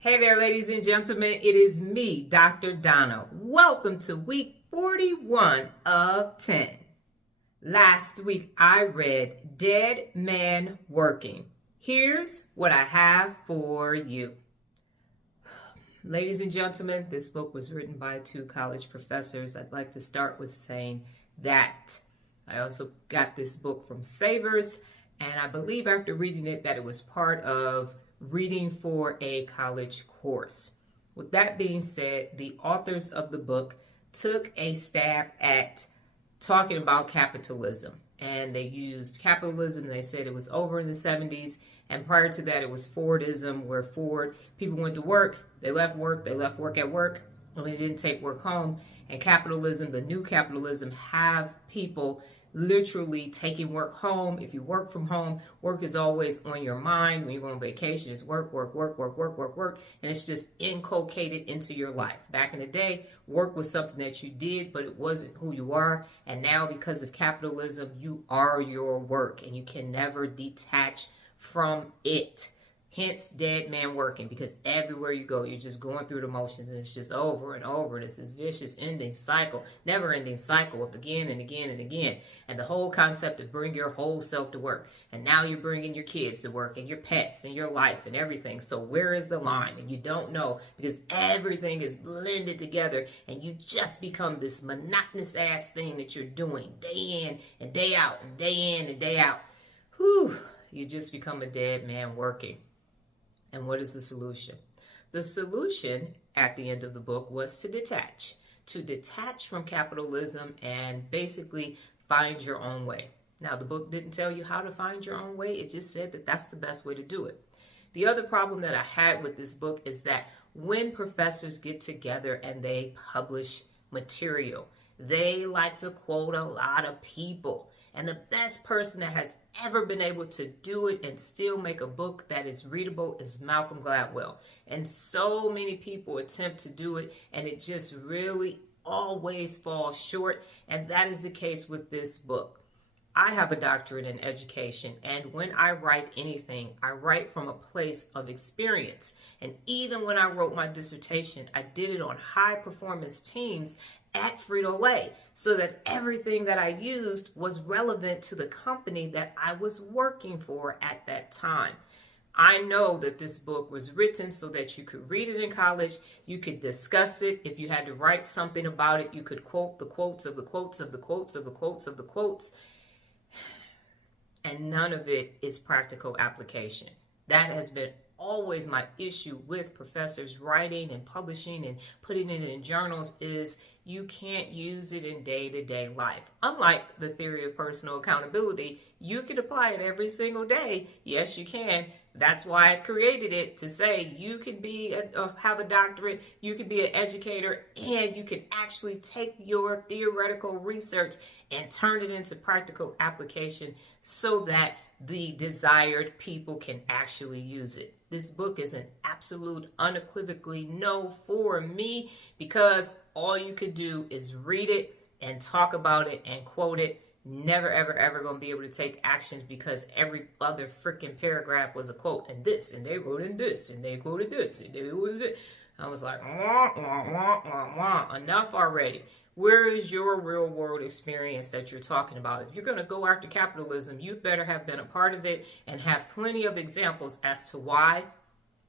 Hey there, ladies and gentlemen. It is me, Dr. Donna. Welcome to week 41 of 10. Last week, I read Dead Man Working. Here's what I have for you. Ladies and gentlemen, this book was written by two college professors. I'd like to start with saying that. I also got this book from Savers, and I believe after reading it that it was part of reading for a college course. With that being said, the authors of the book took a stab at talking about capitalism, and they used capitalism. They said it was over in the 70s, and prior to that it was Fordism, where people went to work, they left work at work, and they didn't take work home. And capitalism, the new capitalism, have people literally taking work home. If you work from home, work is always on your mind. When you go on vacation, it's work, and it's just inculcated into your life. Back in the day, work was something that you did, but it wasn't who you are. And now, because of capitalism, you are your work, and you can never detach from it. Hence, Dead Man Working, because everywhere you go, you're just going through the motions, and it's just over and over. This is vicious ending cycle, never-ending cycle of again and again and again. And the whole concept of bring your whole self to work. And now you're bringing your kids to work and your pets and your life and everything. So where is the line? And you don't know, because everything is blended together, and you just become this monotonous-ass thing that you're doing day in and day out and day in and day out. Whew, you just become a dead man working. And what is the solution? The solution at the end of the book was to detach from capitalism and basically find your own way. Now, the book didn't tell you how to find your own way. It just said that that's the best way to do it. The other problem that I had with this book is that when professors get together and they publish material, they like to quote a lot of people. And the best person that has ever been able to do it and still make a book that is readable is Malcolm Gladwell. And so many people attempt to do it, and it just really always falls short. And that is the case with this book. I have a doctorate in education, and when I write anything, I write from a place of experience. And even when I wrote my dissertation, I did it on high performance teams at Frito-Lay, so that everything that I used was relevant to the company that I was working for at that time. I know that this book was written so that you could read it in college, you could discuss it. If you had to write something about it, you could quote the quotes of the quotes of the quotes of the quotes of the quotes. And none of it is practical application. That has been always my issue with professors writing and publishing and putting it in journals, is you can't use it in day-to-day life. Unlike the theory of personal accountability, you can apply it every single day. Yes, you can. That's why I created it, to say you can have a doctorate, you can be an educator, and you can actually take your theoretical research and turn it into practical application so that the desired people can actually use it. This book is an absolute, unequivocally no for me, because all you could do is read it and talk about it and quote it. Never, ever, ever going to be able to take actions, because every other freaking paragraph was a quote, and this, and they wrote in this, and they quoted this, and they quoted it. I was like, wah, wah, wah, wah, wah. Enough already. Where is your real world experience that you're talking about? If you're going to go after capitalism, you better have been a part of it and have plenty of examples as to why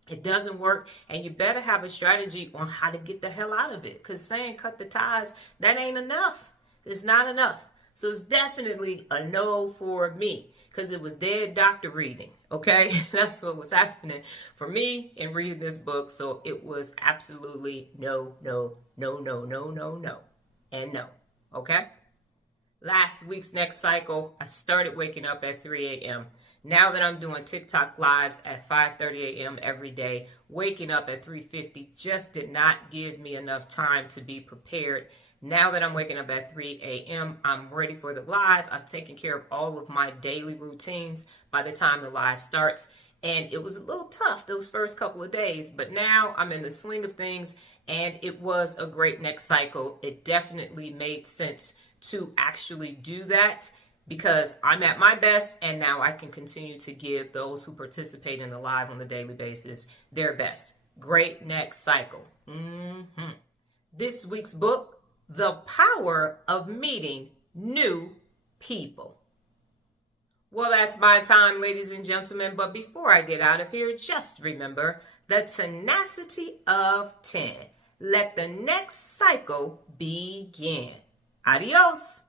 it doesn't work. And you better have a strategy on how to get the hell out of it. Because saying cut the ties, that ain't enough. It's not enough. So it's definitely a no for me, because it was dead doctor reading. Okay, that's what was happening for me in reading this book. So it was absolutely no, no, no, no, no, no, no. And no. Okay? Last week's next cycle, I started waking up at 3 a.m. Now that I'm doing TikTok lives at 5:30 a.m. every day, waking up at 3:50 just did not give me enough time to be prepared. Now that I'm waking up at 3 a.m., I'm ready for the live. I've taken care of all of my daily routines by the time the live starts. And it was a little tough those first couple of days, but now I'm in the swing of things, and it was a great next cycle. It definitely made sense to actually do that, because I'm at my best, and now I can continue to give those who participate in the live on a daily basis their best. great next cycle. This week's book, The Power of Meeting New People. Well, that's my time, ladies and gentlemen. But before I get out of here, just remember the tenacity of 10. Let the next cycle begin. Adios.